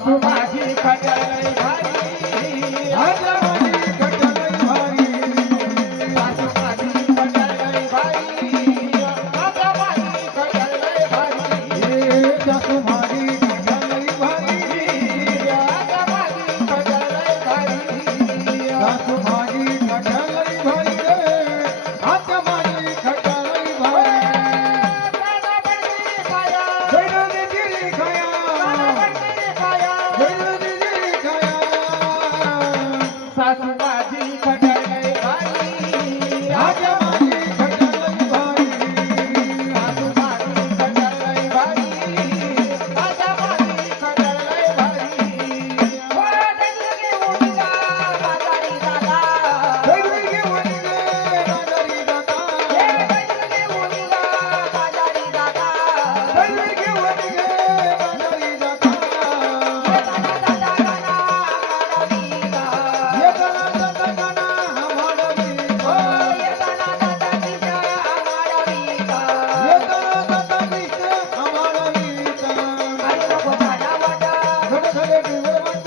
सासू माझी खट्याळ लई भारी आता माझी खट्याळ लई भारी सासू माझी खट्याळ लई भारी आता माझी खट्याळ लई भारी सासू माझी खट्याळ लई भारी आता माझी खट्याळ लई भारी सासू माझी खट्याळ लई भारी आता माझी खट्याळ लई भारी दादा पडली पाया जैन दिली खाया दादा पडली पाया जैन दिली खाया सासू माझी खट्याळ लई भारी आता माझी खट्याळ लई भारी सासू माझी खट्याळ लई भारी आता माझी खट्याळ लई भारी हो दैनू घेऊन जा बाजारी दादा जैन घेऊन गे बाजारी दाता दैनू घेऊन जा बाजारी दादा जैन घेऊन गे बाजारी दाता दादा दादा गाना मारवी ये गला दाता गाना हमाडवी हो येताना दादा तिच्या मारवी ये गला दाता कृष्ण हमाडवी आडू नको खाना वाटा झट झले डीवर वाट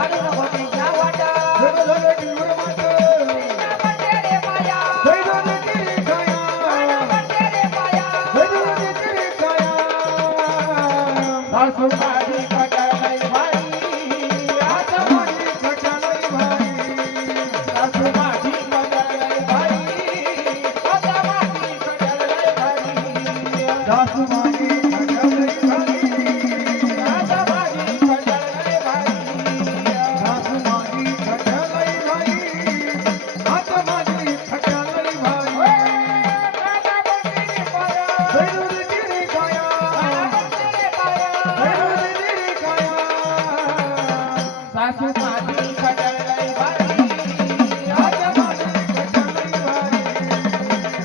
आडू नको तिच्या वाटा झट झले डीवर वाट कृष्णा बनते रे पाया जैन दिली खाया कृष्णा बनते रे पाया जैन दिली खाया सासू माझी खट्याळ लई भारी आता माझी खट्याळ लई भारी सासू माझी खट्याळ लई भारी आता माझी खट्याळ लई भारी सासू माझी खट्याळ लई भारी आता माझी खट्याळ लई भारी सासू माझी खट्याळ लई भारी आता माझी खट्याळ लई भारी दादा बनते रे पाया जैन दिली खाया दादा बनते रे पाया जैन दिली खाया सासू माझी खट्याळ लई भारी आता माझी खट्याळ लई भारी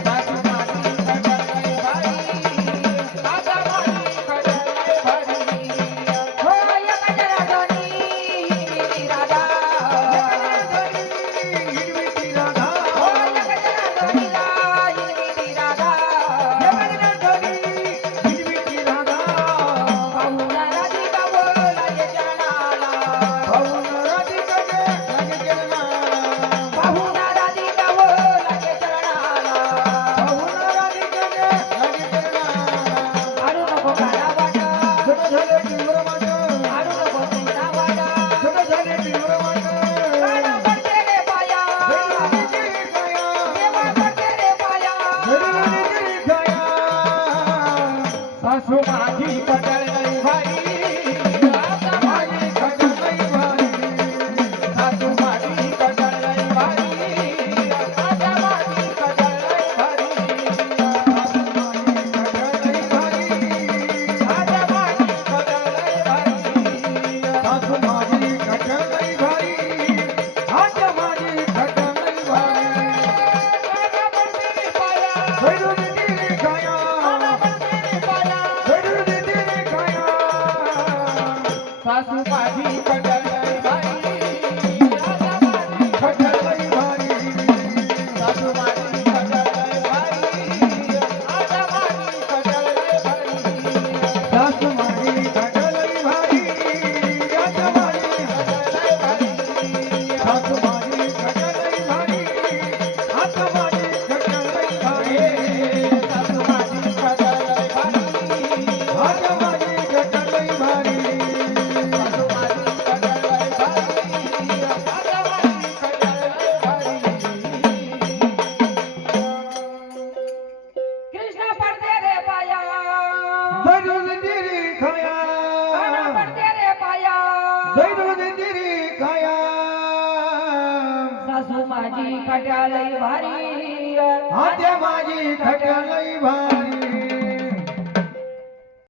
सासू माझी खट्याळ लई भारी आता माझी खट्याळ लई भारी हो एका जराडोनी हिरवी राधा हिरवी राधा हो एका जराडोनीला हिरवी राधा हिरवी राधा पाहुणा राधिका बोलाये चरणाला भाऊन राधिकाचे लागे चरणाला पाहुणा राधिका बोलाये चरणाला भाऊन राधिकाचे लागे चरणाला आडू नको गाडा वाटा झट झाले डीवर वाट आडू नको तिचा वाटा झट झाले डीवर वाट गाडा पडते रे पाया जैन दिली खाया देवा पडते रे पाया जैन दिली खाया सासू माझी खट्याळ लई भारी आता माझी खट्याळ लई भारी सासू माझी खट्याळ लई भारी आता माझी खट्याळ लई भारी सासू माझी खट्याळ लई भारी आता माझी खट्याळ लई भारी सासू माझी खट्याळ लई भारी आता माझी खट्याळ लई भारी दादा बनते रे पाया जैन दिली खाया दादा बनते रे पाया जैन दिली खाया सासू माझी खट्याळ लई भारी आता माझी खट्याळ लई भारी सासू माझी खट्याळ लई भारी आता माझी खट्याळ लई भारी सासू माझी खट्याळ लई भारी आता माझी सासू माझी खट्याळ लई भारी आता माझी खट्याळ लई भारी सासू माझी खट्याळ लई भारी आता माझी खट्याळ लई भारी सासू माझी खट्याळ लई भारी आता माझी खट्याळ लई भारी कृष्ण पडते रे पाया जैन दिली खाया दादा पडते रे पाया जैन दिली खाया सासू माझी खट्याळ लई भारी आता माझी खट्याळ लई भारी